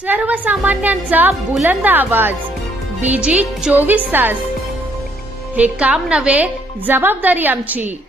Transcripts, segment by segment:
सर्वसामान्यांचा बुलंद आवाज. बीजी 24 तास. हे काम नव्हे, जबाबदारी आमची.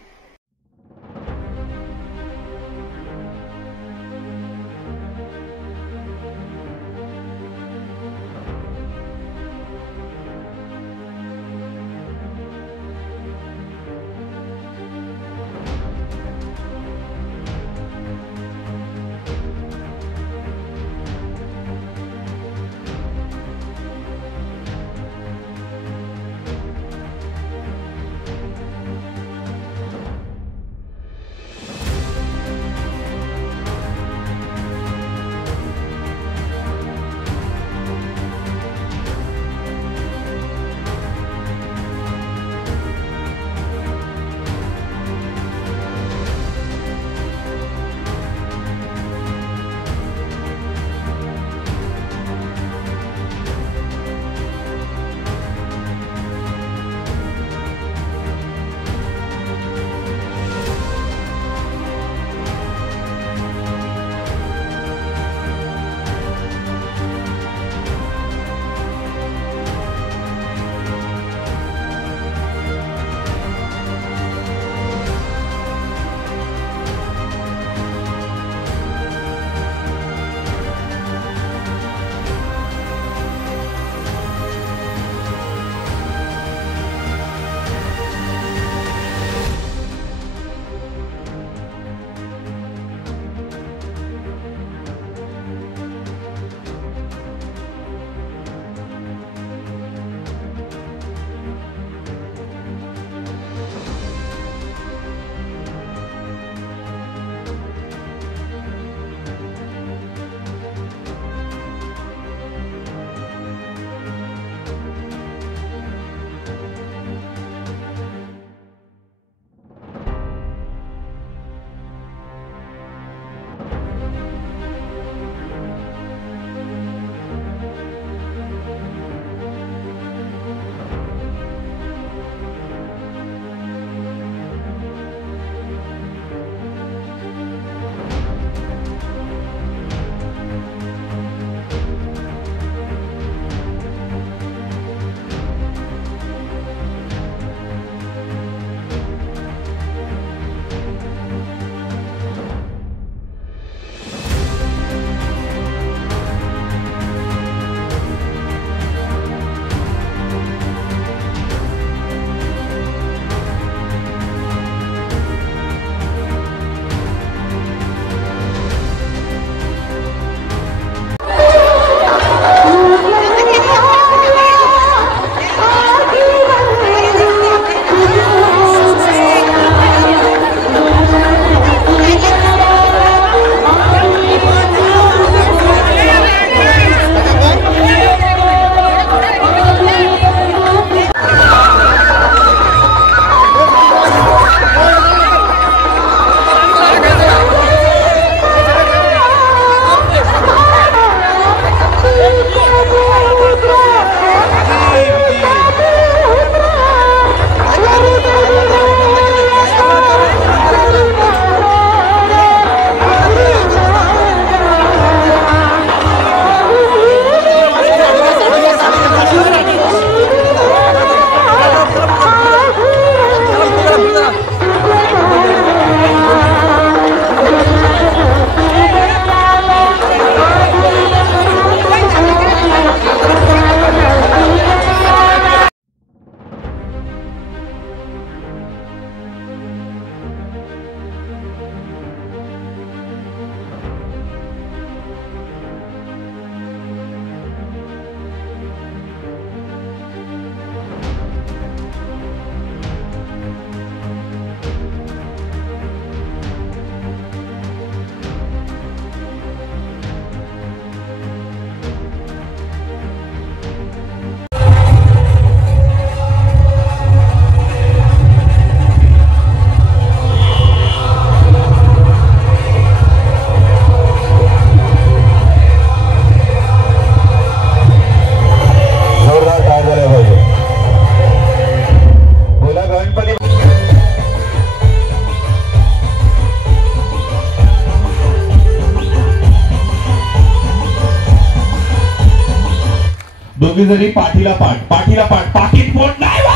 दोघी जणी पाठीला पाठ पाठीत पोट नाही बा.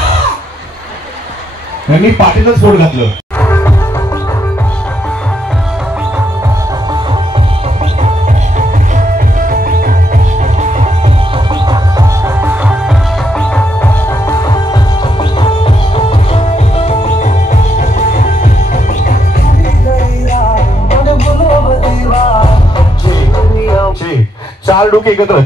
त्यांनी पाठीतच पोट घातलं. चार डोके एकत्र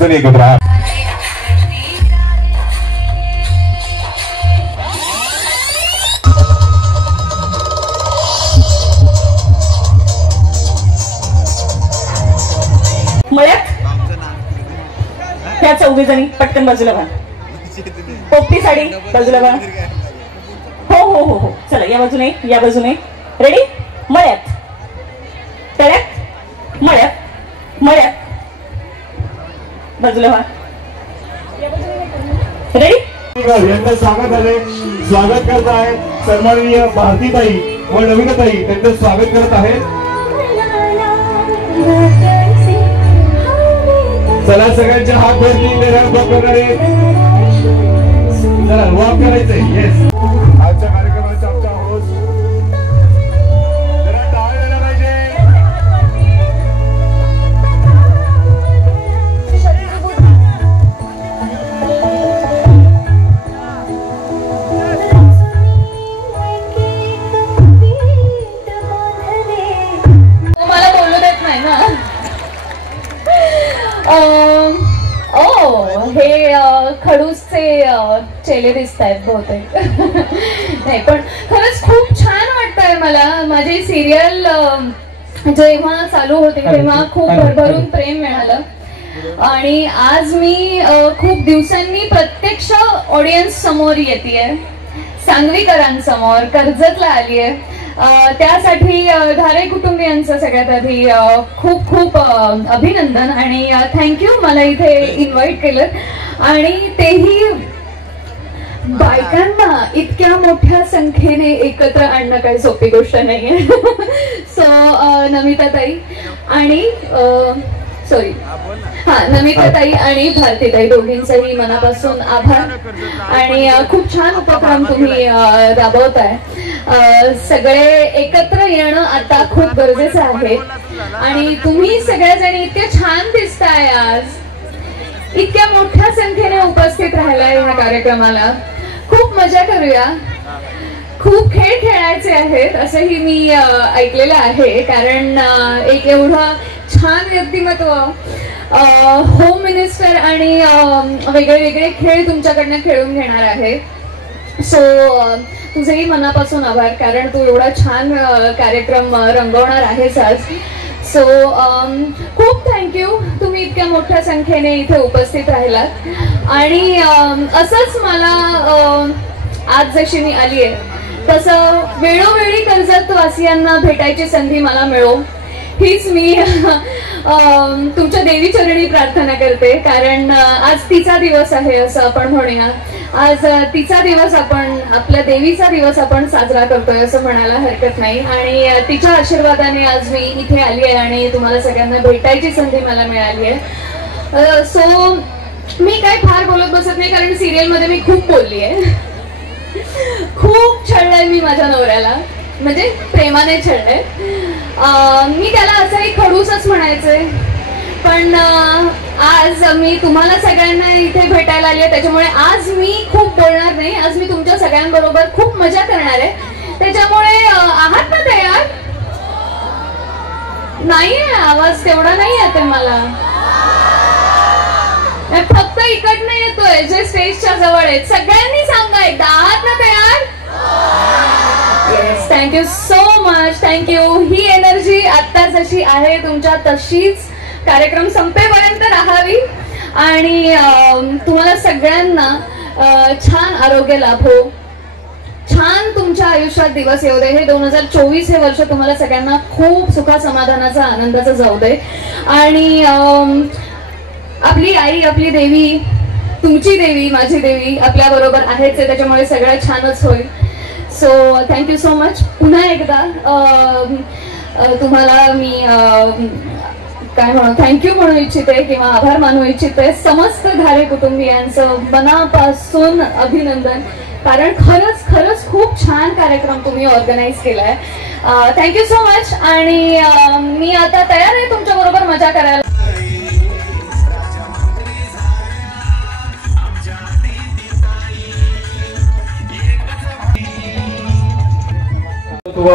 जण एकत्र आहात. मळ्यात ह्या चौघी जणी पटकन बाजूला व्हा. पोपटी साडी बाजूला व्हा. हो हो हो हो चला या बाजूने रेडी. मळ्यात तळ्यात मळ्यात मळ्यात बाजूला व्हा. रेडी. यांचं स्वागत करत आहे सन्माननीय भारतीताई व नवीनताई त्यांचं स्वागत करत आहे. चला सगळ्यांच्या हात करणारे चला वॉक करायचंय. येस आजच्या कार्यक्रमाचा आमचा होस्ट जरा टाळ झाला पाहिजे. मला बोलू देत नाही ना. हे खडूसचे चेले दिसत आहेत बहुतेक. नाही पण खरंच खूप छान वाटतंय मला. माझी सिरियल जेव्हा चालू होती तेव्हा खूप भरभरून प्रेम मिळालं आणि आज मी खूप दिवसांनी प्रत्यक्ष ऑडियन्स समोर येतेय. सांगवीकरांसमोर कर्जतला आली आहे. त्यासाठी धारे कुटुंबियांचं सगळ्यात आधी खूप खूप अभिनंदन आणि थँक्यू मला इथे इन्व्हाइट केलं, आणि तेही बायकांना इतक्या मोठ्या संख्येने एकत्र आणणं काही सोपी गोष्ट नाहीये. सो नमिताताई आणि नमिताताई आणि भारतीताई दोघींचंही मनापासून आभार, आणि खूप छान उपक्रम तुम्ही राबवताय. सगळे एकत्र येणं आता खूप गरजेचं आहे, आणि तुम्ही सगळ्याजणी इतके छान दिसताय आज, इतक्या मोठ्या संख्येने उपस्थित राहिलाय ह्या कार्यक्रमाला. खूप मजा करूया, खूप खेळ खेळायचे आहेत असंही मी ऐकलेलं आहे, कारण एक एवढं छान व्यक्तिमत्व, होम मिनिस्टर, आणि वेगळे वेगळे खेळ तुमच्याकडनं खेळून घेणार आहे. सो तुझेही मनापासून आभार, कारण तू एवढा छान कार्यक्रम रंगवणार आहेस आज. सो खूप थँक्यू, तुम्ही इतक्या मोठ्या संख्येने इथे उपस्थित राहिलात. आणि असंच मला आज जशी मी आली आहे तसं वेळोवेळी कर्जत वासियांना भेटायची संधी मला मिळो, हीच मी तुमच्या देवी चरणी प्रार्थना करते. कारण आज तिचा दिवस आहे असं आपण म्हणूया. आज तिचा दिवस, आपण आपल्या देवीचा दिवस आपण साजरा करतोय असं म्हणायला हरकत नाही, आणि तिच्या आशीर्वादाने आज मी इथे आली आहे आणि तुम्हाला सगळ्यांना भेटायची संधी मला मिळाली आहे. सो मी काय फार बोलत बसत नाही, कारण सिरियल मध्ये मी खूप बोलली आहे. खूप छळलंय मी माझ्या नवऱ्याला, म्हणजे प्रेमाने छळलंय. मी त्याला असंही खडूसच म्हणायचंय, पण आज मी तुम्हाला सगळ्यांना इथे भेटायला आली आहे, त्याच्यामुळे आज मी खूप बोलणार नाही. आज मी तुमच्या सगळ्यांबरोबर खूप मजा करणार आहे. त्याच्यामुळे आहात ना तयार? नाहीये आवाज तेवढा नाही येते मला, फक्त इकडनं येतोय जे स्टेजच्या जवळ आहेत. सगळ्यांनी सांगा एकदा, आहात ना तयार? Yes, thank you so much, thank you. ही एनर्जी आता जशी आहे तुमच्या तशीच कार्यक्रम संपेपर्यंत राहावी, आणि तुम्हाला सगळ्यांना छान आरोग्य लाभो, छान तुमच्या आयुष्यात दिवस येऊ दे. हे 2024 हे वर्ष तुम्हाला सगळ्यांना खूप सुखा समाधानाचा आनंदाचा जाऊ दे. आणि आपली आई, आपली देवी, तुमची देवी, माझी देवी आपल्या बरोबर आहेच आहे, त्याच्यामुळे सगळं छानच होईल. So thank you so much. पुन्हा एकदा तुम्हाला मी काय म्हणू, थँक्यू म्हणू इच्छिते किंवा आभार मानू इच्छिते. समस्त धारे कुटुंबियांचं मनापासून अभिनंदन, कारण खरंच खरंच खूप छान कार्यक्रम तुम्ही ऑर्गनाईज केलाय. Thank you so much. आणि मी आता तयार आहे तुमच्या बरोबर मजा करायला.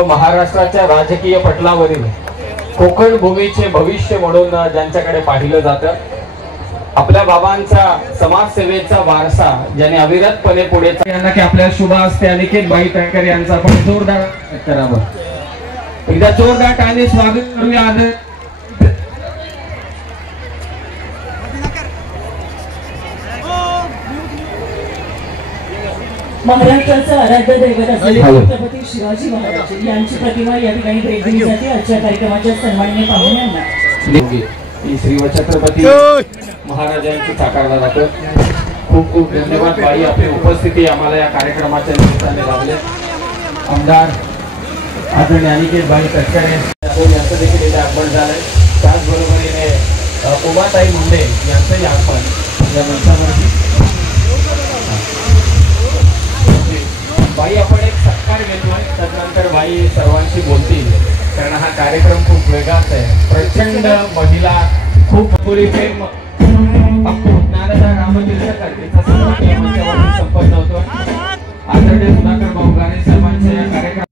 महाराष्ट्राच्या राजकीय पटलावरील कोकण भूमीचे भविष्य म्हणून ज्यांच्याकडे पाहिलं जातं, आपल्या बाबांचा समाजसेवेचा वारसा ज्याने अविरतपणे पुढे यांना की आपल्या शुभ हस्ते अनिकेत बाई तळकर यांचा आपण जोरदार करावं. एकदा जोरदार टाळ्यांनी स्वागत करूया. महाराष्ट्राचं आराध्य दैवत असलेले छत्रपती शिवाजी महाराज यांची प्रतिमा या ठिकाणी भेट दिली जाते. आजच्या कार्यक्रमाच्या सन्माननीय पाहुण्यांना श्री छत्रपती महाराजांची साकारला जातो. खूप खूप धन्यवाद बाई, आपली उपस्थिती आम्हाला या कार्यक्रमाच्या निमित्ताने लाभले. आमदार आदरणीय अनिकेत बाई तटकरे यांचं देखील इथे आगमन झालंय. त्याचबरोबरीने उमाताई मुंडे यांचंही आगमन या मंचावरती. बाई आपण एक सत्कार घेतोय, त्यानंतर बाई सर्वांशी बोलतील, कारण हा कार्यक्रम खूप वेगळाच आहे. प्रचंड महिला, खूप पुरी प्रेम नारदा रामतीर्थकर तिचा संपन्न होतो. आदरणीय सुधाकर भाऊ गारे सर्वांचे या कार्यक्रम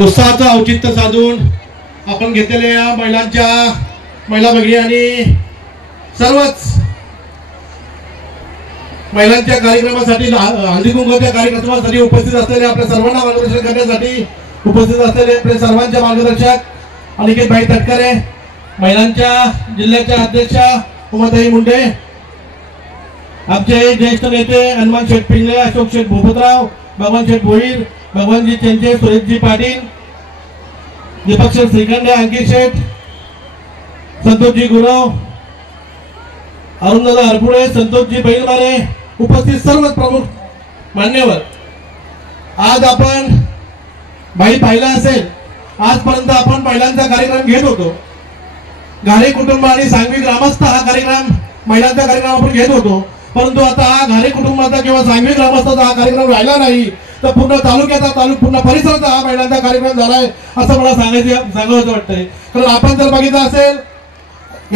उत्साहाचं औचित्य साधून आपण घेतलेल्या महिला भगिनी आणि सर्वच महिलांच्या कार्यक्रमासाठी हळदी कुंकवाच्या कार्यक्रमासाठी उपस्थित असलेले आपल्या सर्वांना मार्गदर्शन करण्यासाठी उपस्थित असलेले आपले सर्वांचे मार्गदर्शक अनिकेत भाई तटकरे, महिलांच्या जिल्ह्याच्या अध्यक्षा उमाताई मुंडे, आमचे ज्येष्ठ नेते हनुमान शेठ पिंगळे, अशोक शेठ भूपतराव, भगवान शेठ भोईर, भगवानजी चेंचे, सुरेशजी पाटील, दीपक शेठ श्रीखंडे, अंकित शेठ, संतोषजी गुरव, अरुणदादा हरपुळे, संतोषजी बैलमारे, उपस्थित सर्व प्रमुख मान्यवर. आज आपण बाई पाहिला असेल, आजपर्यंत आपण महिलांचा कार्यक्रम घेत होतो. घारे कुटुंब आणि सांगवी ग्रामस्थ हा कार्यक्रम महिलांचा कार्यक्रम आपण घेत होतो. परंतु आता हा घारे कुटुंबाचा किंवा सांगवी ग्रामस्थाचा हा कार्यक्रम राहिला नाही, तर पूर्ण तालुक्याचा पूर्ण परिसराचा हा महिलांचा कार्यक्रम झालाय असं मला सांगावं वाटतंय. कारण आपण जर बघितलं असेल,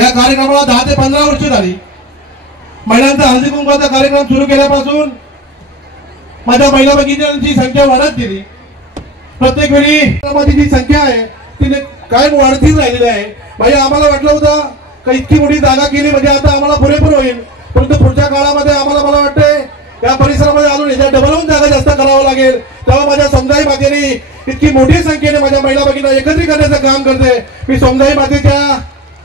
या कार्यक्रमाला 10 ते 15 वर्ष झाली. महिलांचा हळदी कुंकवाचा कार्यक्रम सुरू केल्यापासून माझ्या महिला भगिनींची संख्या वाढत गेली. प्रत्येक वेळी जी संख्या आहे तिने कायम वाढतीच राहिलेली आहे. भाई आम्हाला वाटलं होतं का इतकी मोठी जागा केली म्हणजे आता आम्हाला पुरेपूर होईल, परंतु पुढच्या काळामध्ये आम्हाला मला वाटतंय या परिसरामध्ये अजून याच्या डबलहून जागा जास्त करावं लागेल. तेव्हा माझ्या समजाई मातेने इतकी मोठी संख्येने माझ्या महिला भगिनींना एकत्रित करण्याचं काम करते. मी समजाई मातेच्या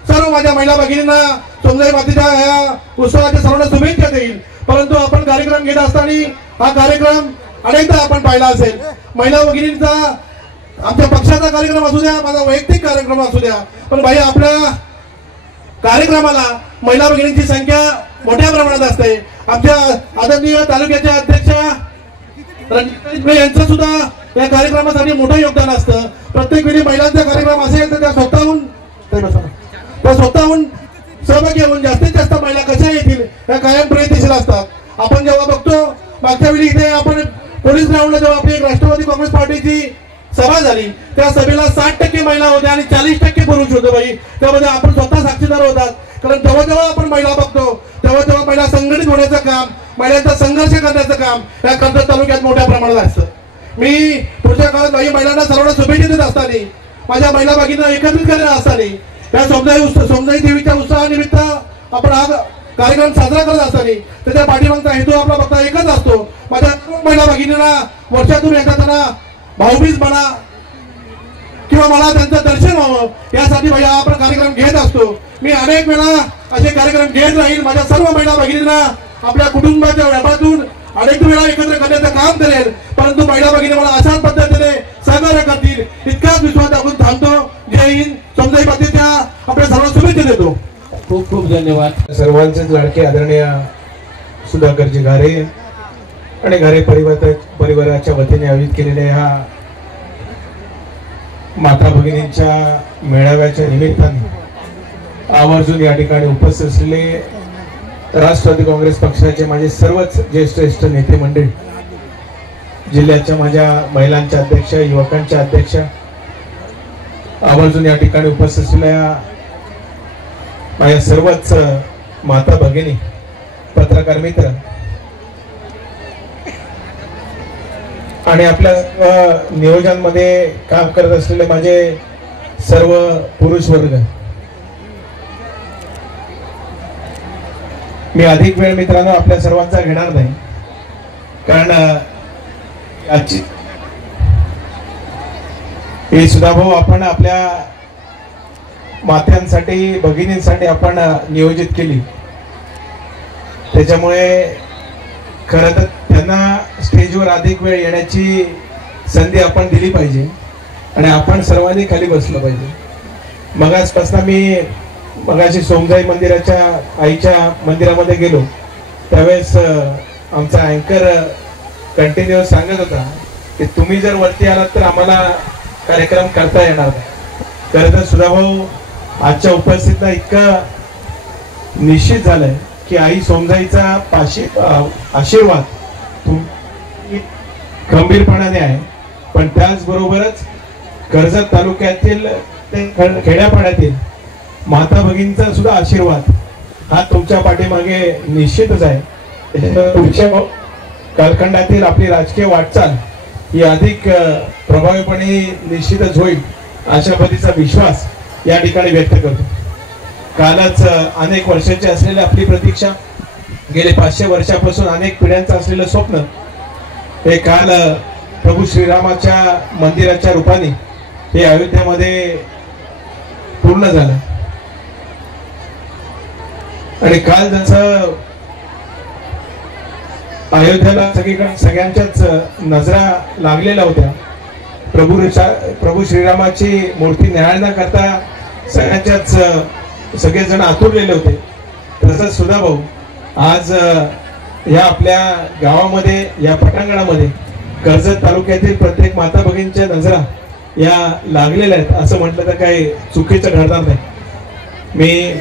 सर्व माझ्या महिला भगिनींना समजाई मातेच्या ह्या उत्सवाच्या सर्वांना शुभेच्छा देईल. परंतु आपण कार्यक्रम घेत असताना हा कार्यक्रम अनेकदा आपण पाहिला असेल. महिला भगिनींचा आमच्या पक्षाचा कार्यक्रम असू द्या, माझा वैयक्तिक कार्यक्रम असू द्या, पण भाई आपल्या कार्यक्रमाला महिला भगिनींची संख्या मोठ्या प्रमाणात असते. आमच्या आदरणीय तालुक्याच्या अध्यक्षा रणजित यांचं सुद्धा या कार्यक्रमासाठी मोठं योगदान असतं. प्रत्येक वेळी महिलांचा कार्यक्रम असेल तर त्या स्वतःहून सहभागी होऊन जास्तीत जास्त महिला कशा येतील या कायम प्रयत्नशील असतात. आपण जेव्हा बघतो मागच्या वेळी इथे आपण पोलीस ग्राउंडला जेव्हा आपली एक राष्ट्रवादी काँग्रेस पार्टीची सभा झाली, त्या सभेला 60% महिला होत्या आणि 40% पुरुष होते. भाई त्यामध्ये आपण स्वतः साक्षीदार होतात. कारण जेव्हा जेव्हा आपण महिला बघतो तेव्हा तेव्हा महिला संघटित होण्याचं काम, महिलांचा संघर्ष करण्याचं काम या कर्जत तालुक्यात मोठ्या प्रमाणात असतं. मी पुढच्या काळात महिलांना सर्वांना शुभेच्छा देत असताना, माझ्या महिला भगिनींना एकत्रित करत असताना, या समजाई देवीच्या उत्सवानिमित्त आपण हा कार्यक्रम साजरा करत असताना त्याच्या पाठीमागचा हेतू आपला फक्त एकच असतो, माझ्या महिला भगिनींना वर्षातून एकदा त्यांना भाऊबीज म्हणा किंवा मला त्यांचं दर्शन व्हावं यासाठी भैया आपण कार्यक्रम घेत असतो. मी अनेक वेळा असे कार्यक्रम घेत राहील. माझ्या सर्व महिला भगिनींना आपल्या कुटुंबाच्या व्यापारातून अनेक वेळा एकत्र करण्याचं काम करेल. परंतु महिला भगिनी मला अशाच पद्धतीने सहकार्य करतील इतकाच विश्वास आपण थांबतो. जय हिंद. समजाई मातेच्या आपल्या सर्वांना शुभेच्छा देतो. खूप खूप धन्यवाद. सर्वांचेच लाडके आदरणीय सुधाकरजी घारे आणि घारे परिवाराच्या वतीने आयोजित केलेल्या ह्या माता भगिनींच्या मेळाव्याच्या निमित्ताने आवर्जून या ठिकाणी उपस्थित असलेले राष्ट्रवादी काँग्रेस पक्षाचे माझे सर्वच ज्येष्ठ नेते मंडळी, जिल्ह्याच्या माझ्या महिलांच्या अध्यक्ष, युवकांच्या अध्यक्ष, आवर्जून या ठिकाणी उपस्थित असलेल्या माझ्या सर्वच माता भगिनी, पत्रकार मित्र आणि आपल्या नियोजनामध्ये काम करत असलेले माझे सर्व पुरुष वर्ग, मी अधिक वेळ मित्रांनो आपल्या सर्वांचा घेणार नाही. कारण आजची हे सुद्धा भाऊ आपण आपल्या मात्यांसाठी, भगिनींसाठी आपण नियोजित केली. त्याच्यामुळे खरं तर त्यांना स्टेजवर अधिक वेळ येण्याची संधी आपण दिली पाहिजे आणि आपण सर्वांनी खाली बसलं पाहिजे. मगाचपासून मी मगाशी सोमजाई मंदिराच्या आईच्या मंदिरामध्ये गेलो त्यावेळेस आमचा अँकर कंटिन्युअस सांगत होता की तुम्ही जर वरती आलात तर आम्हाला कार्यक्रम करता येणार नाही. खरं तर सुधाभाऊ आजच्या उपस्थितीला इतकं निश्चित झालंय की आई सोमजाईचा आशीर्वाद खंबीरपणाने आहे, पण त्याचबरोबरच कर्जत तालुक्यातील खेड्यापाड्यातील माता भगिनींचा सुद्धा आशीर्वाद हा तुमच्या पाठीमागे निश्चितच आहे. पुढच्या कालखंडातील आपली राजकीय वाटचाल ही अधिक प्रभावीपणे निश्चितच होईल अशा पद्धतीचा विश्वास या ठिकाणी व्यक्त करतो. कालच अनेक वर्षाची असलेली आपली प्रतीक्षा, गेले 500 वर्षापासून अनेक पिढ्यांचं असलेलं स्वप्न हे काल प्रभू श्रीरामाच्या मंदिराच्या रूपाने हे अयोध्यामध्ये पूर्ण झालं. आणि काल जसं अयोध्याला सगळीकडे सगळ्यांच्याच नजरा लागलेल्या होत्या, प्रभू श्रीरामाची मूर्ती न्याहाळ न करता सगळेजण आतुरलेले होते. तसंच सुद्धा भाऊ आज या आपल्या गावामध्ये, या पटांगणामध्ये कर्जत तालुक्यातील प्रत्येक माता भगिनींच्या नजरा या लागलेल्या आहेत असं म्हटलं तर काही चुकीचं ठरणार नाही. मी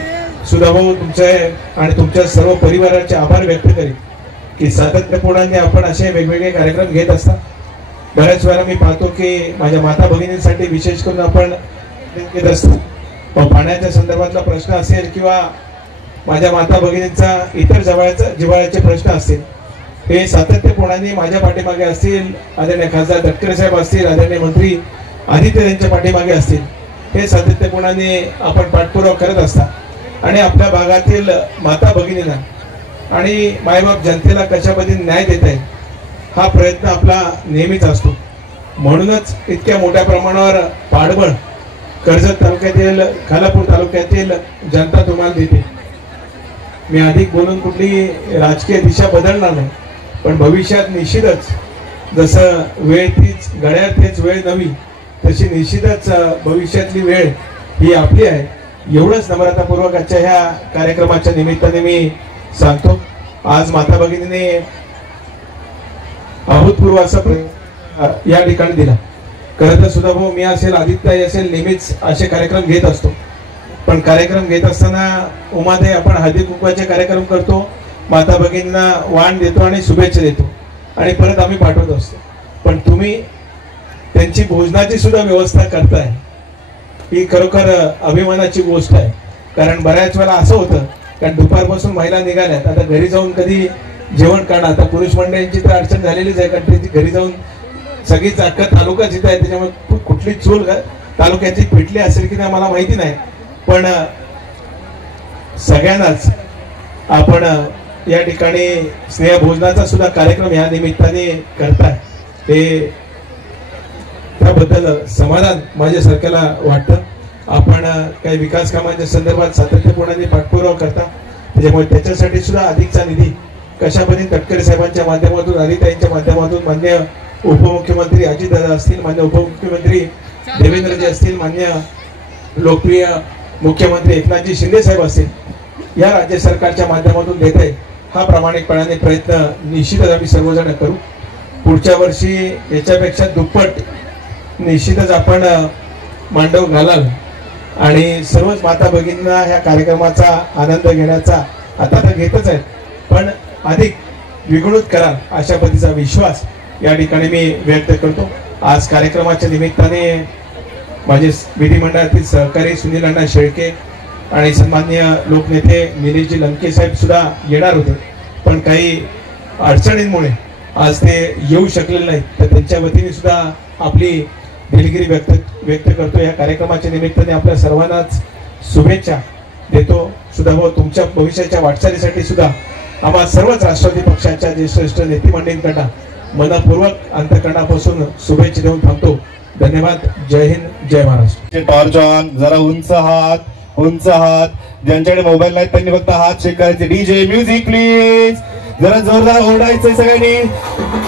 सुद्धा भाऊ तुमचे आणि तुमच्या सर्व परिवाराचे आभार व्यक्त करेन की सातत्यपूर्णाने आपण असे वेगवेगळे कार्यक्रम घेत असता. बऱ्याच वेळा मी पाहतो की माझ्या माता भगिनींसाठी विशेष करून आपण घेत असतो. पाण्याच्या संदर्भातला प्रश्न असेल किंवा माझ्या माता भगिनींचा इतर जिव्हाळ्याचे प्रश्न असतील, हे सातत्यपूर्णाने माझ्या पाठीमागे असतील, आदरणीय खासदार तटकरे साहेब असतील, आदरणीय मंत्री आदित्य यांच्या पाठीमागे असतील, हे सातत्यपूर्णाने आपण पाठपुरावा करत असता. आणि आपल्या भागातील माता भगिनींना आणि मायबाप जनतेला कशा पद्धतीने न्याय देता येईल हा प्रयत्न आपला नेहमीच असतो. म्हणूनच इतक्या मोठ्या प्रमाणावर पाठबळ कर्जत तालुक्यातील, खालापूर तालुक्यातील जनता तुम्हाला देते. मी अधिक बोलून कुठली राजकीय दिशा बदलणार नाही, पण भविष्यात निश्चितच जसं वेळ तीच घड्याळ तेच वेळ नवी, तशी निश्चितच भविष्यातली वेळ ही आपली आहे. एवढंच नम्रतापूर्वक आजच्या ह्या कार्यक्रमाच्या निमित्ताने मी सांगतो. आज माता भगिनीने अभूतपूर्व असा या ठिकाणी दिला. खरं तर सुद्धा भाऊ, मी असेल, आदित्य असेल, नेहमीच असे कार्यक्रम घेत असतो. पण कार्यक्रम घेत असताना उमादे आपण हळदी कुंकवाचे कार्यक्रम करतो, माता भगिनींना वाण देतो आणि शुभेच्छा देतो आणि परत आम्ही पाठवत असतो. पण तुम्ही त्यांची भोजनाची सुद्धा व्यवस्था करताय, ही खरोखर अभिमानाची गोष्ट आहे. कारण बऱ्याच वेळा असं होतं, कारण दुपारपासून महिला निघाल्यात, आता घरी जाऊन कधी जेवण करणार. आता पुरुष मंडळींची तर अडचण झालेलीच आहे, कारण त्यांची घरी जाऊन सगळीच अख्खा तालुकाच इथं आहे, त्याच्यामुळे कुठली चूल तालुक्याची पेटली असेल की नाही मला माहिती नाही. पण सगळ्यांनाच आपण या ठिकाणी स्नेहभोजनाचा सुद्धा कार्यक्रम या निमित्ताने करताय, ते त्याबद्दल समाधान माझ्या सारख्याला वाटतं. आपण काही विकास कामांच्या संदर्भात सातत्यपूर्णाने पाठपुरावा करता, त्याच्यामुळे त्याच्यासाठी सुद्धा अधिकचा निधी कशा पद्धतीने तटकरे साहेबांच्या माध्यमातून, आदित्यांच्या माध्यमातून, मान्य उपमुख्यमंत्री अजितदादा असतील, मान्य उपमुख्यमंत्री देवेंद्रजी असतील, मान्य लोकप्रिय मुख्यमंत्री एकनाथजी शिंदे साहेब असतील, या राज्य सरकारच्या माध्यमातून देत आहे. हा प्रामाणिकपणाने प्रयत्न निश्चितच आम्ही सर्वजण करू. पुढच्या वर्षी याच्यापेक्षा दुप्पट निश्चितच आपण मांडव घालाल आणि सर्वच माता भगिनींना ह्या कार्यक्रमाचा आनंद घेण्याचा आता तर घेतच आहेत, पण अधिक द्विगुणित कराल अशा पद्धतीचा विश्वास या ठिकाणी मी व्यक्त करतो. आज कार्यक्रमाच्या निमित्ताने माझे विधिमंडळातील सहकारी सुनील अण्णा शेळके आणि सन्माननीय लोकनेते निलेशजी लंके साहेब सुद्धा येणार होते, पण काही अडचणींमुळे आज ते येऊ शकलेले नाहीत. तर त्यांच्या वतीने सुद्धा आपली दिलगिरी व्यक्त करतो. या कार्यक्रमाच्या निमित्ताने आपल्या सर्वांनाच शुभेच्छा देतो. सुद्धा भाऊ, तुमच्या भविष्याच्या वाटचालीसाठी सुद्धा आम्हा सर्वच राष्ट्रवादी पक्षाच्या ज्येष्ठ नेते मंडळींकडून मनपूर्वक अंतःकरणापासून शुभेच्छा देऊन थांबतो. धन्यवाद. जय हिंद, जय महाराष्ट्र. टॉर्च ऑन, जरा उंच हात, ज्यांच्याकडे मोबाईल नाहीत त्यांनी फक्त हात चेक करायचे. DJ music please. जरा जोरदार ओरडायचंय सगळ्यांनी,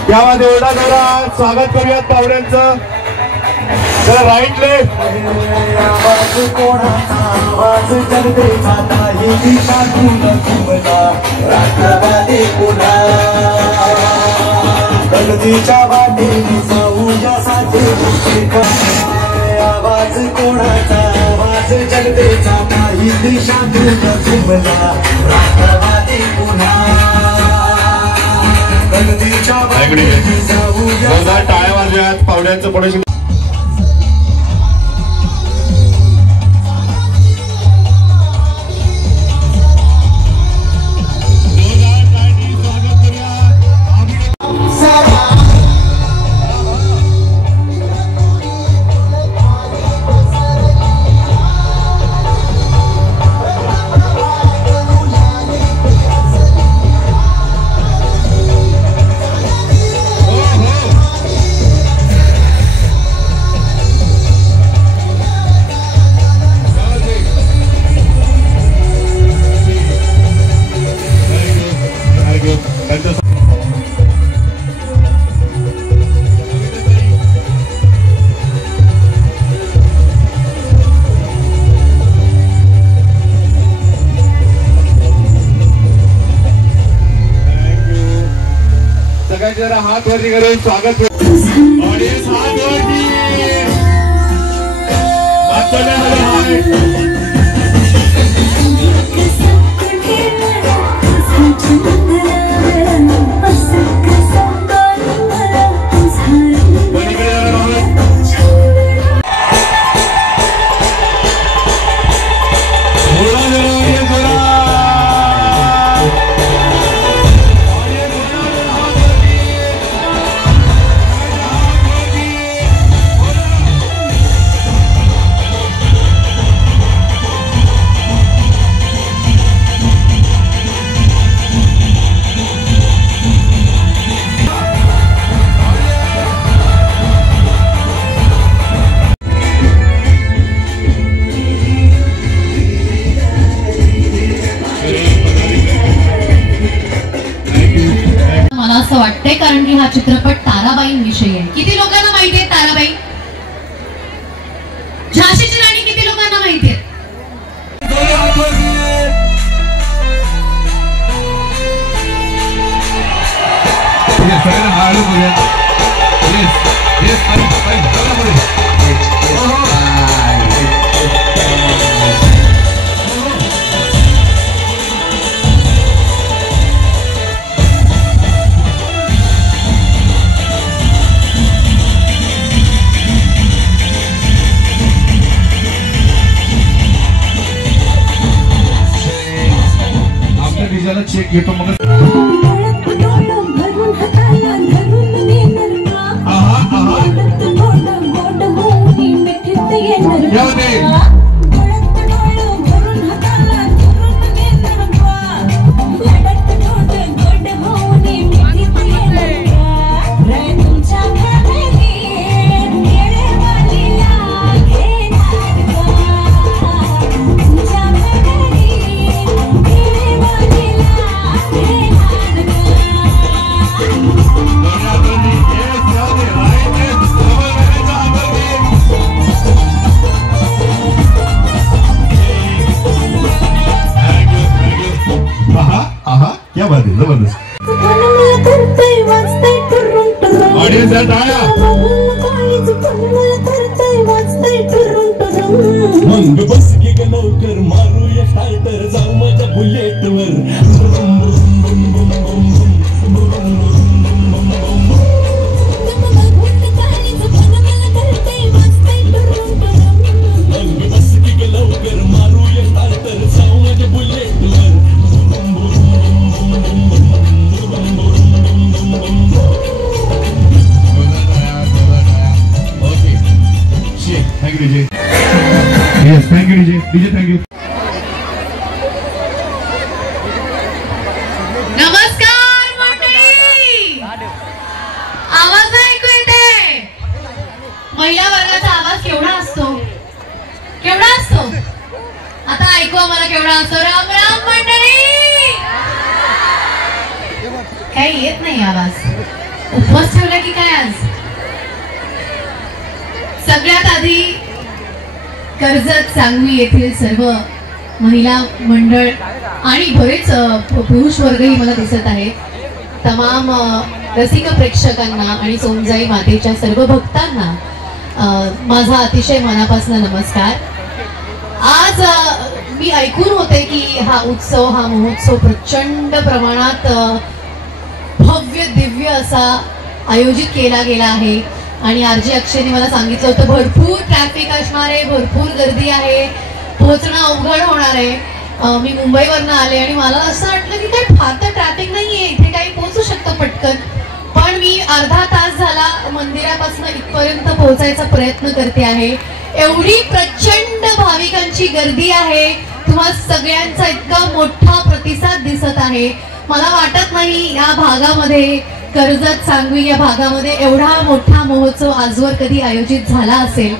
त्यामध्ये ओरडा जोरात. स्वागत करूयात पाहुण्यांचं. जरा राईट लेफ्ट. गलतीच्या वाटेने जाऊयासाठी आवाज कोणाचा, आवाज जनतेचा, काही दिशातून झुंबला राष्ट्रवादी पुन्हा. गलतीच्या वाटेने जाऊया. टाळ्या वाजव्यात पाहुण्यांचं पुढे. सगळ्यांचे जरा हात वरती करून स्वागत. ऑडियन्स हात वरती. असं वाटतंय कारण की हा चित्रपट ताराबाईंविषयी आहे. किती लोकांना माहिती आहे ताराबाई? झाशीची राणी किती लोकांना माहिती आहे? चेक घेतो मग. क्या बात है, जबरदस्त. ऑडियन्स मग बस की लवकर मारूया स्टार्टर जाऊ माझ्या बुलेटवर. बस की लवकर मारूया स्टार्टर जाऊ माझ्या बुलेटवर. Thank you, DJ. Yes, thank you, DJ. DJ, thank you. नमस्कार मंडळी. आवाज ऐकू येते? महिला वर्गाचा आवाज केवढा असतो? केवढा असतो? आता ऐकू आम्हाला केवढा असतो. राम राम मंडळी. काही येत नाही आवाज. उपवास ठेवला की काय आज? सगळ्यात आधी कर्जत सांगवी येथील सर्व महिला मंडळ आणि बरेच पुरुष वर्गही मला दिसत आहेत. तमाम रसिक प्रेक्षकांना आणि सोमजाई मातेच्या सर्व भक्तांना माझा अतिशय मनापासून नमस्कार. आज मी ऐकून होते की हा उत्सव, हा महोत्सव प्रचंड प्रमाणात भव्य दिव्य असा आयोजित केला गेला आहे. आणि आरजी अक्षयने मला सांगितलं होतं भरपूर ट्रॅफिक असणार आहे, भरपूर गर्दी आहे, पोहोचणं अवघड होणार आहे. मी मुंबईवरनं आले आणि मला असं वाटलं की काय फार तर ट्रॅफिक नाहीये, इथे काही पोहोचू शकतं पटकन. पण मी अर्धा तास झाला मंदिरापासून इथपर्यंत पोहोचायचा प्रयत्न करते आहे. एवढी प्रचंड भाविकांची गर्दी आहे. तुम्हा सगळ्यांचा इतका मोठा प्रतिसाद दिसत आहे. मला वाटत नाही या भागामध्ये, कर्जत सांगवी या भागामध्ये एवढा मोठा महोत्सव आजवर कधी आयोजित झाला असेल.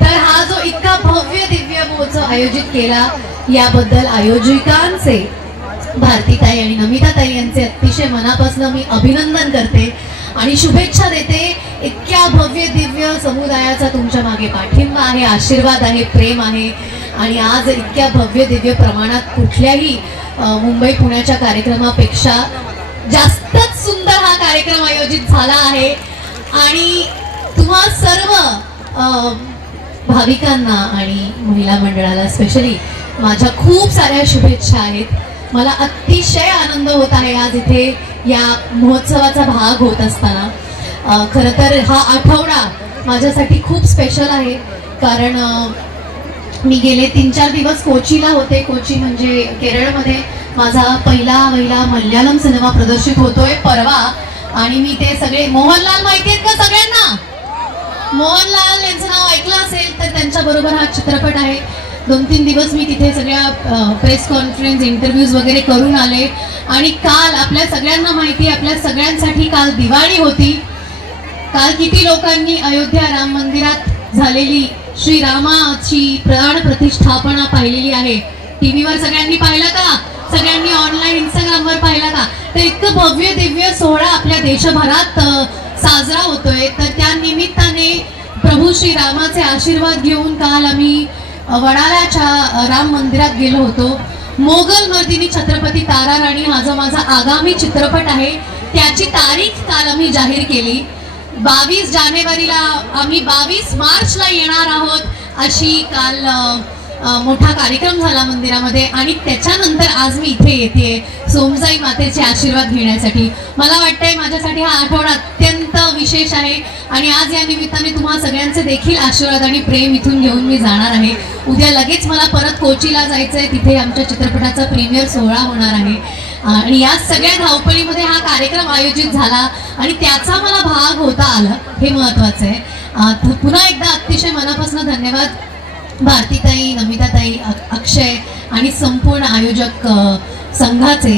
तर हा जो इतका भव्य दिव्य महोत्सव आयोजित केला याबद्दल आयोजकांचे भारतीताई आणि नमिताताई यांचे अतिशय मनापासून मी अभिनंदन करते आणि शुभेच्छा देते. इतक्या भव्य दिव्य समुदायाचा तुमच्या मागे पाठिंबा आहे, आशीर्वाद आहे, प्रेम आहे. आणि आज इतक्या भव्य दिव्य प्रमाणात कुठल्याही मुंबई पुण्याच्या कार्यक्रमापेक्षा जास्तच सुंदर हा कार्यक्रम आयोजित झाला आहे आणि तुम्हा सर्व भाविकांना आणि महिला मंडळाला स्पेशली माझ्या खूप साऱ्या शुभेच्छा आहेत। मला अतिशय आनंद होत आहे आज इथे या महोत्सवाचा भाग होत असताना। खरं तर हा आठवडा माझ्यासाठी खूप स्पेशल आहे कारण मी गेले 3-4 दिवस कोचीला होते। कोची म्हणजे केरळमध्ये माझा पहिला मल्याळम सिनेमा प्रदर्शित होतोय परवा आणि मी ते सगळे मोहनलाल माहिती आहेत का सगळ्यांना? मोहनलाल यांचं नाव ऐकलं असेल तर त्यांच्या बरोबर हा चित्रपट आहे। 2-3 दिवस मी तिथे सगळ्या प्रेस कॉन्फरन्स इंटरव्ह्यूज वगैरे करून आले आणि काल आपल्या सगळ्यांना माहिती आपल्या सगळ्यांसाठी काल दिवाळी होती। काल किती लोकांनी अयोध्या राम मंदिरात झालेली श्रीरामाची प्राण प्रतिष्ठापना पाहिलेली आहे? टीव्हीवर सगळ्यांनी पाहिलं का? सगळ्यांनी ऑनलाईन इंस्टाग्रामवर पाहिलं का? तर इतकं भव्य दिव्य सोहळा आपल्या देशभरात साजरा होतोय। तर त्या निमित्ताने प्रभू श्रीरामाचे आशीर्वाद घेऊन काल आम्ही वडाळ्याच्या राम मंदिरात गेलो होतो। मोगल मर्दिनी छत्रपती तारा राणी हा जो माझा आगामी चित्रपट आहे त्याची तारीख काल आम्ही जाहीर केली। 22 जानेवारीला आम्ही 22 मार्चला येणार आहोत अशी काल मोठा कार्यक्रम झाला मंदिरामध्ये आणि त्याच्यानंतर आज मी इथे येते सोमसाई मातेचे आशीर्वाद घेण्यासाठी। मला वाटतंय माझ्यासाठी हा आठवडा अत्यंत विशेष आहे आणि आज या निमित्ताने तुम्हा सगळ्यांचे देखील आशीर्वाद आणि प्रेम इथून घेऊन मी जाणार आहे। उद्या लगेच मला परत कोचीला जायचंय, तिथे आमच्या चित्रपटाचा प्रीमियर सोहळा होणार आहे आणि या सगळ्या धावपळीमध्ये हा कार्यक्रम आयोजित झाला आणि त्याचा मला भाग होता आला, हे महत्वाचं आहे। पुन्हा एकदा अतिशय मनापासून धन्यवाद भारतीताई, नमिताताई, अक्षय आणि संपूर्ण आयोजक संघाचे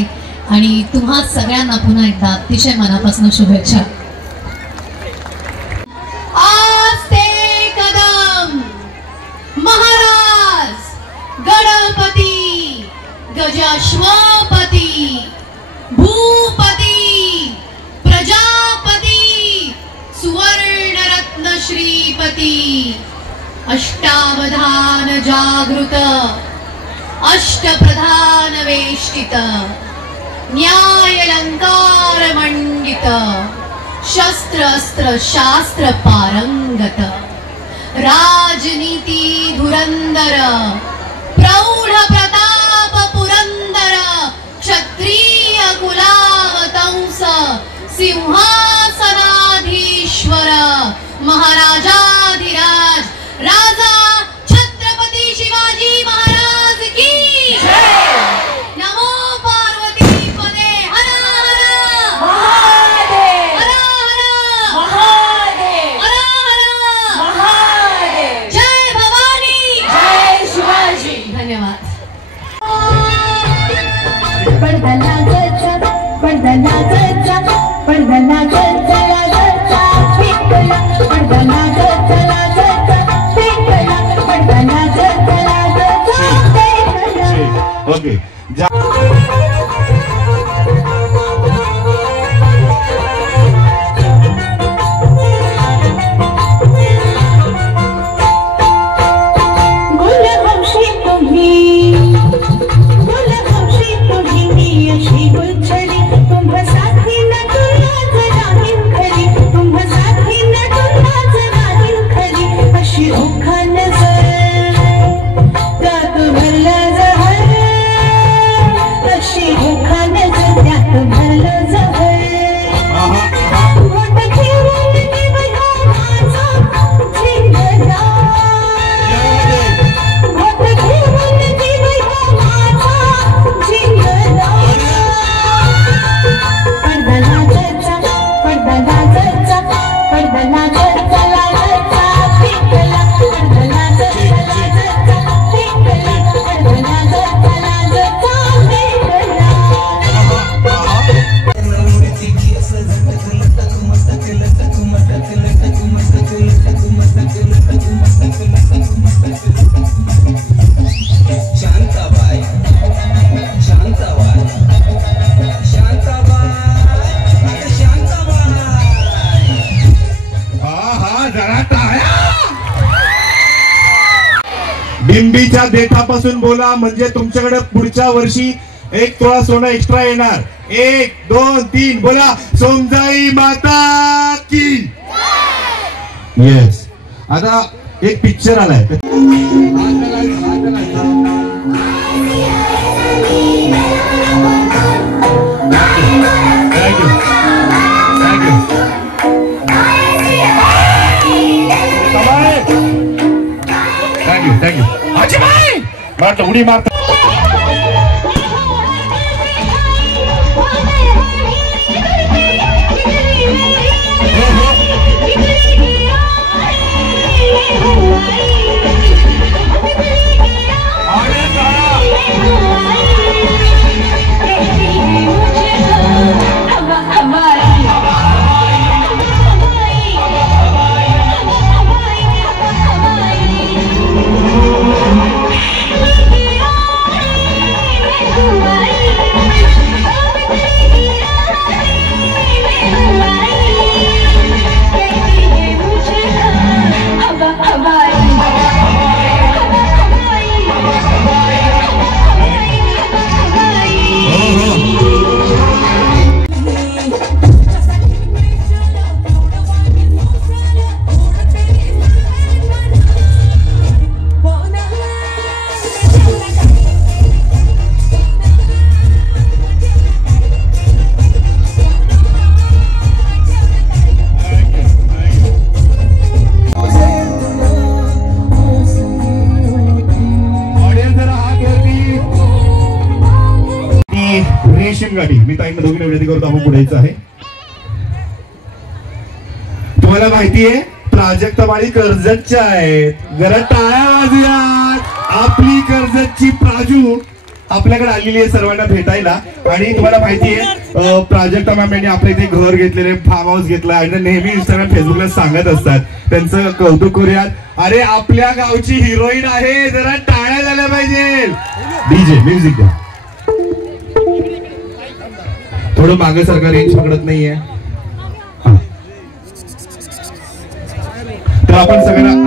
आणि तुम्हा सगळ्यांना पुन्हा एकदा अतिशय मनापासून शुभेच्छा। आस्ते कदम महाराज गणपती गजाश्वपती भूपती प्रजापती सुवर्णरत्न श्रीपती अष्टावधान जागृत अष्टप्रधान वेष्टित न्यायलंकार मंडित शस्त्र अस्त्र शास्त्र पारंगत राजनीती धुरंदर प्रौढ प्रताप पुरंदर क्षत्रिय कुलावतंस सिंहासनाधीश्वर महाराजाधिराज राजा छत्रपती शिवाजी महाराज की जय। नमो पार्वती पदे हर हर महादेव, हर हर महादेव, हर हर महादेव। जय भवानी, जय शिवाजी। धन्यवाद। ओके बिंबीच्या देठापासून बोला म्हणजे तुमच्याकडे पुढच्या वर्षी 1 तोळा सोनं एक्स्ट्रा येणार। 1 2 3 बोला सोमजाई माता की. येस. आता एक पिक्चर आलाय. थँक्यू. आजीबाई मारतो उडी मारतो. रेशीम गाठी मी ताईंना दोघींना विनंती करतो आपण पुढे यायचं आहे. तुम्हाला माहितीये प्राजक्ता माळी कर्जतच्या आहेत. जरा टाळ्या वाजूयात. आपली कर्जतची प्राजू आपल्याकडे आलेली आहे सर्वांना भेटायला. आणि तुम्हाला माहितीये प्राजक्ता मॅम यांनी आपल्या इथे घर घेतलेले, फार्म हाऊस घेतला आणि नेहमी इंस्टाग्राम फेसबुकला सांगत असतात. त्यांचं कौतुक करूयात. अरे आपल्या गावची हिरोईन आहे. जरा टाळ्या झाल्या पाहिजे. डीजे म्युझिक द्या. थोडं मागे सरकार रेंज पकडत नाहीये. तर आपण सगळ्यांना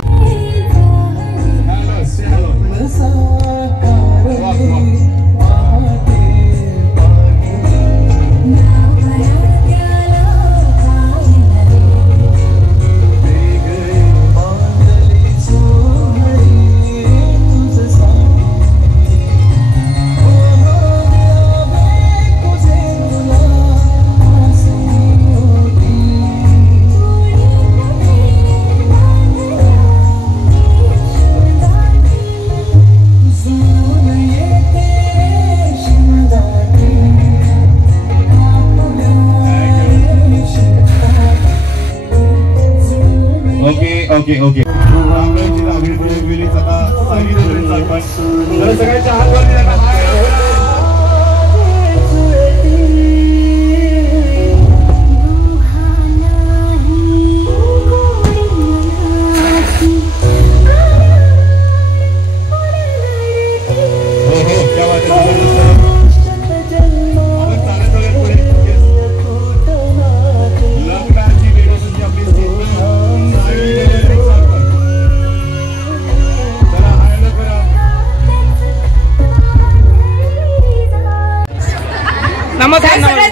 ओके ओके सगळ्यांच्या हात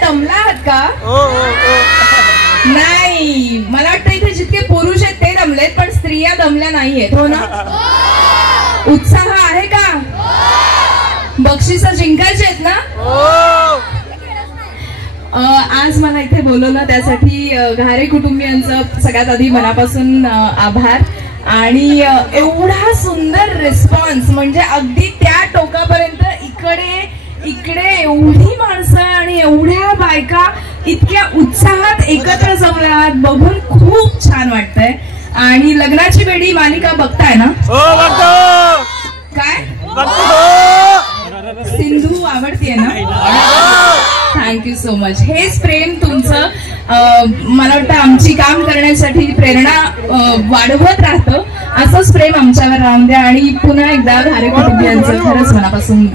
दमला आहात का? नाही, मला वाटतं इथे जितके पुरुष आहेत ते दमलेत, पण स्त्रिया दमल्या नाहीयेत. हो ना? उत्साह आहे का? बक्षीस जिंकायचे आहेत ना? आज मला इथे बोलवलं त्यासाठी घारे कुटुंबियांचं सगळ्यात आधी मनापासून आभार. आणि एवढा सुंदर रिस्पॉन्स, म्हणजे अगदी त्या टोकापर्यंत इकडे एवढी माणसं आणि एवढ्या बायका इतक्या उत्साहात एकत्र जमल्यात बघून खूप छान वाटतंय. आणि लग्नाची बेडी मालिका बघताय ना? काय सिंधू आवडतीये ना? Thank you so much. हेच प्रेम तुमचं मला वाटतं आमची काम करण्यासाठी प्रेरणा वाढवत राहतं. असंच प्रेम आमच्यावर राहून द्या. आणि पुन्हा एकदा घारे कुटुंबियांचं खरंच मनापासून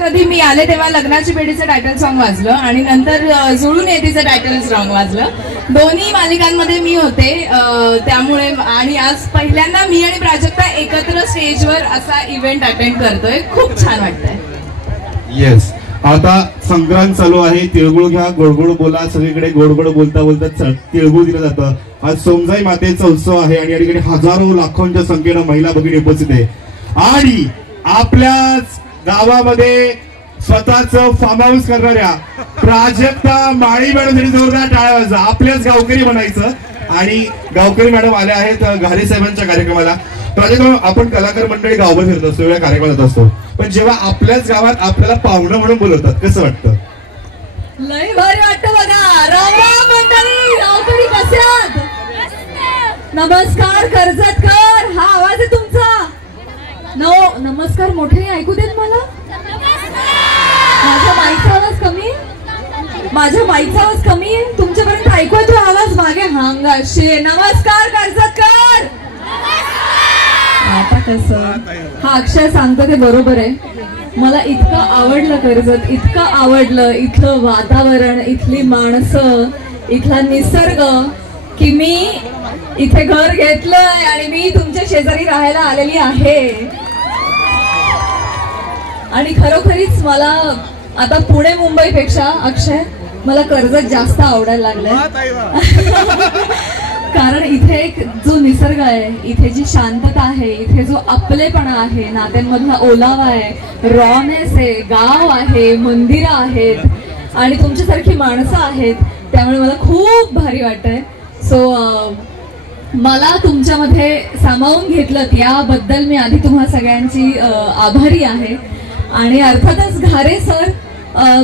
कधी मी आले तेव्हा लग्नाची बेडीचं टायटल सॉन्ग वाजलं आणि नंतर जुळून येतीचं टायटल सॉन्ग वाजलं. दोन्ही मालिकांमध्ये मी होते त्यामुळे. आणि आज पहिल्यांदा मी आणि प्राजक्ता एकत्र स्टेजवर असा इव्हेंट अटेंड करतोय. खूप छान वाटतंय. येस. आता संक्रांत चालू आहे. तिळगुळ घ्या, गोडगोड बोला. सगळीकडे गोडगोड बोलता बोलता तिळगुळ दिलं जातं. आज सोमजाई मातेचा उत्सव आहे आणि या ठिकाणी हजारो लाखोंच्या संख्येनं महिला भगिनी उपस्थित आहे. आणि आपल्याच गावामध्ये स्वतःच फार्म हाऊस करणाऱ्या प्राजक्ता माळी मॅडम जोरदार टाळ्या वाजवा. आपल्याच गावकरी बनायचं. आणि गावकरी मॅडम आल्या आहेत घारे साहेबांच्या कार्यक्रमाला. प्राजक्ता, आपण कलाकार मंडळी गावभर फिरत असतो, वेगळ्या कार्यक्रमात असतो, पण जेव्हा आपल्याच गावात आपल्याला पाहुणं म्हणून बोलवतात कसं वाटतं? लय भारी वाटतं बघा. राम राम मंडळी, गावकरी कसे आहात? नमस्कार कर्जतकर, हा आवाज आहे तुमचा? नमस्कार मोठे ऐकू देत मला? माझा माईकचा आवाज कमी आहे? माझ्या माईकचा आवाज कमी आहे? तुमच्यापर्यंत ऐकू येतो आवाज मागे? हांगाशे. नमस्कार कर्जतकर. आता कसं? हा अक्षय सांगतो ते बरोबर आहे. मला इतकं आवडलं कर्जत, इतकं आवडलं इथलं वातावरण, इथली माणसं, इथला निसर्ग, की मी इथे घर घेतलंय आणि मी तुमच्या शेजारी राहायला आलेली आहे. आणि खरोखरीच मला आता पुणे मुंबईपेक्षा अक्षय मला कर्जत जास्त आवडायला लागलंय. कारण इथे एक जो निसर्ग आहे, इथे जी शांतता आहे, इथे जो आपलेपणा आहे, नात्यांमधला ओलावा आहे, रॉनेस आहे, गाव आहे, मंदिरं आहेत आणि तुमच्यासारखी माणसं आहेत. त्यामुळे मला खूप भारी वाटतंय. सो मला तुमच्यामध्ये सामावून घेतलं याबद्दल मी आधी तुम्हा सगळ्यांची आभारी आहे. आणि अर्थातच घारे सर,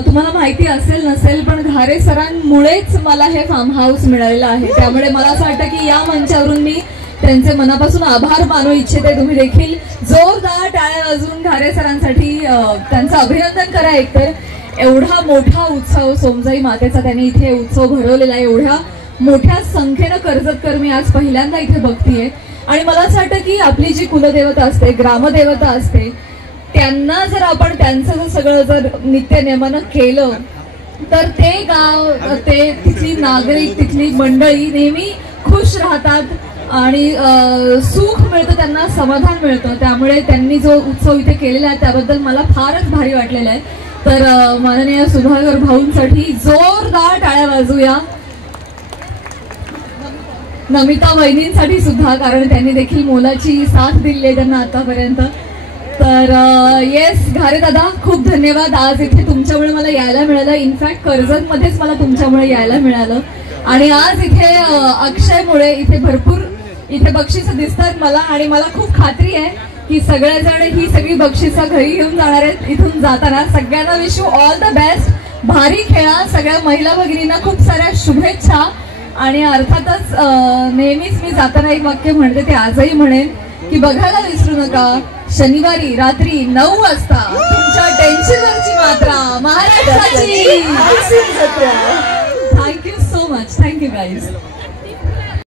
तुम्हाला माहिती असेल नसेल पण घारे सरांमुळेच मला हे फार्म हाऊस मिळालेलं आहे. त्यामुळे मला असं वाटतं की या मंचावरून मी त्यांचे मनापासून आभार मानू इच्छिते. तुम्ही देखील जोरदार टाळ्या वाजवून घारे सरांसाठी त्यांचं अभिनंदन करा. एकतर एवढा मोठा उत्सव सोमजाई मातेचा त्यांनी इथे उत्सव भरवलेला आहे. एवढ्या मोठ्या संख्येनं कर्जतकर मी आज पहिल्यांदा इथे बघतीये. आणि मला असं वाटतं की आपली जी कुलदेवता असते, ग्रामदेवता असते, त्यांना जर आपण त्यांचं जर सगळं जर नित्य नेमानं केलं तर ते गाव, ते तिथली नागरिक, तिथली मंडळी नेहमी खुश राहतात आणि सुख मिळतं, त्यांना समाधान मिळतं. त्यामुळे त्यांनी जो उत्सव इथे केलेला आहे त्याबद्दल मला फारच भारी वाटलेलं आहे. तर माननीय सुधाकर भाऊंसाठी जोरदार टाळ्या वाजूया. नमिता वहिनींसाठी सुद्धा, कारण त्यांनी देखील मोलाची साथ दिली आहे त्यांना आतापर्यंत. तर येस घारे दादा, खूप धन्यवाद. आज इथे तुमच्यामुळे मला यायला मिळालं. इनफॅक्ट कर्जतमध्येच मला तुमच्यामुळे यायला मिळालं. आणि आज इथे अक्षयमुळे इथे भरपूर इथे बक्षिसं दिसतात मला. आणि मला खूप खात्री आहे की सगळेजण ही सगळी बक्षिसं घरी घेऊन जाणार आहेत इथून जाताना. सगळ्यांना wish you all the best. भारी खेळा. सगळ्या महिला भगिनींना खूप साऱ्या शुभेच्छा. आणि अर्थातच नेहमीच मी जाताना एक वाक्य म्हणते, ते आजही म्हणेन की बघायला विसरू नका शनिवारी रात्री 9 वाजता तुमच्या टेन्शनवरची मात्रा महाराष्ट्राची. Thank you so much. Thank you guys.